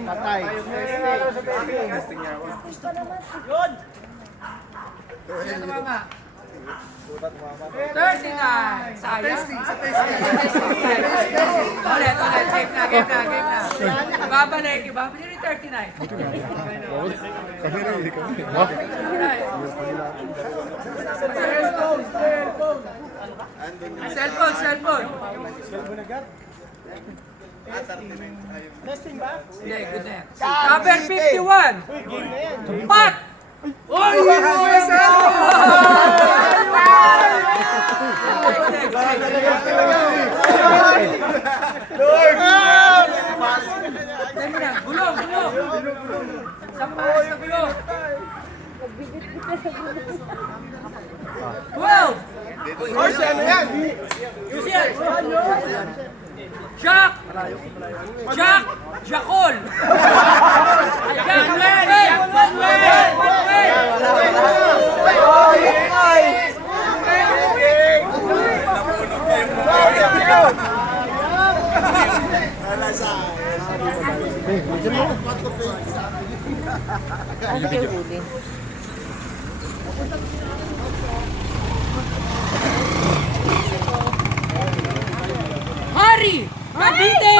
Patay. Yun! Sino mama? 39! Sayang? Ulit. Game na. Babalik yung 39. Cellphone. Testing ba? Hindi, good na yan. Number 51! Pat! Oy! Gulong! Sampahan sa gulong! 12! Horse, ano yan? Jack! Jacol! Hari! Cavite!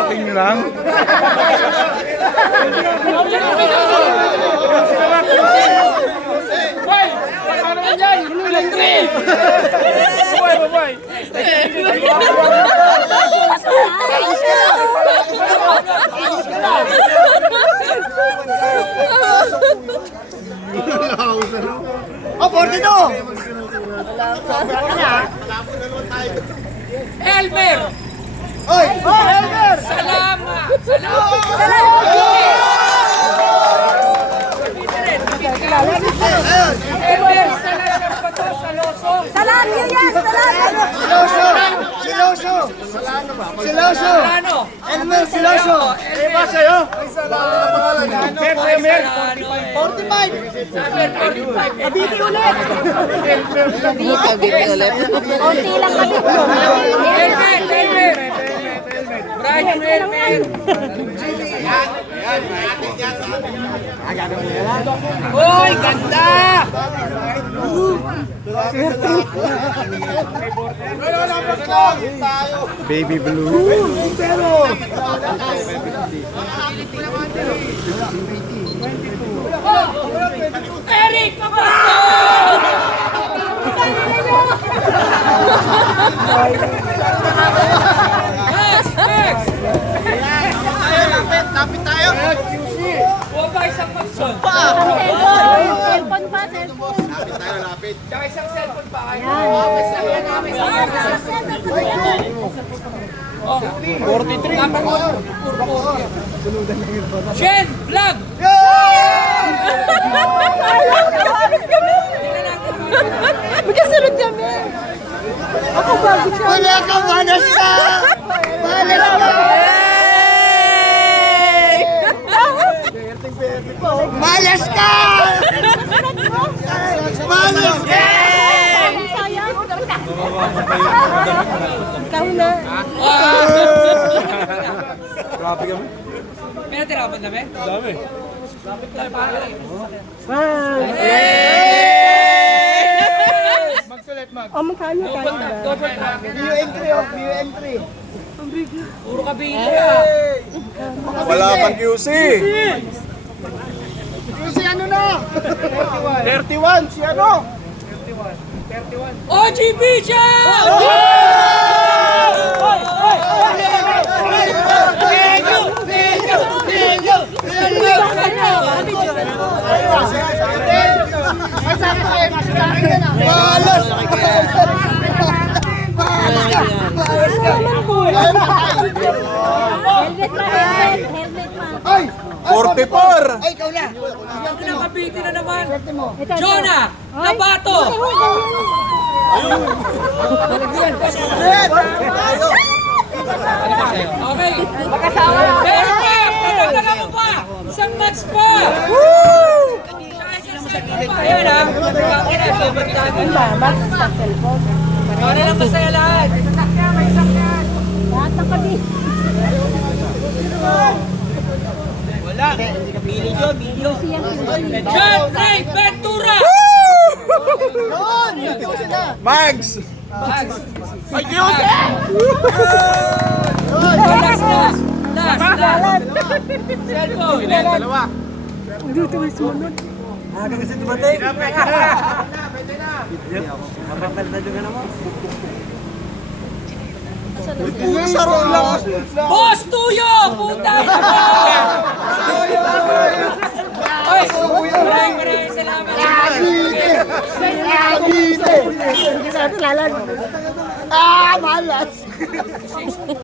Ating nyo lang. Oh, 42! Elmer! Oy! Oh, Helmer! Salamat! Elmer, Salamat pa to sa Loso. Siloso! Ano? Elmer Siloso! Elmer sa'yo? Elmer! 45! Kabiti ulit! Kabiti ulit. Konti lang kabit mo. Elmer! Brian Elmer! Uy, ganda! Baby blue. Eric Capaston! Next! Lapit tayo! Huwag ba isang person? Cellphone pa, cellphone. Tsaka isang cellphone pa kayo. 43. Jen Vlog! Magkasunod kami. Ako bago siya. Wala ka! Manas ka! Manas ka! Malas ka! Malas ka! Ikaw na. Grabe kami. May natirapan na ba? Dami. Magsulit mag. Oh, magkano tayo? Double tap. View entry oh, view entry. Puro kabila ah. Wala pang QC. Yung si ano na? 31, si ano? OGB siya! Malas! Malas ka! Malas ka! Helmet pa, helmet pa. Ay! 44. Ay, ikaw na! Ang nakabiti na naman. Ito, Jonah! Nabato! Okay. Pero pa! Patagdagan mo pa! Isang match pa! Ayan ha! Ano ba? Max sa cellphone. Ikaw na lang masaya lahat. Lahat ng kami. Wala. Milyo, milyo. Siyang John Ray Ventura! Yun! QC na! Mags! Ay, QC! Last na! Last! Cellphone! Dalawa. Dito may sumunod. Saro lang. Boss Tuyo! Puta ka! Oy! Maraming salamat! Agite! Ah, malas!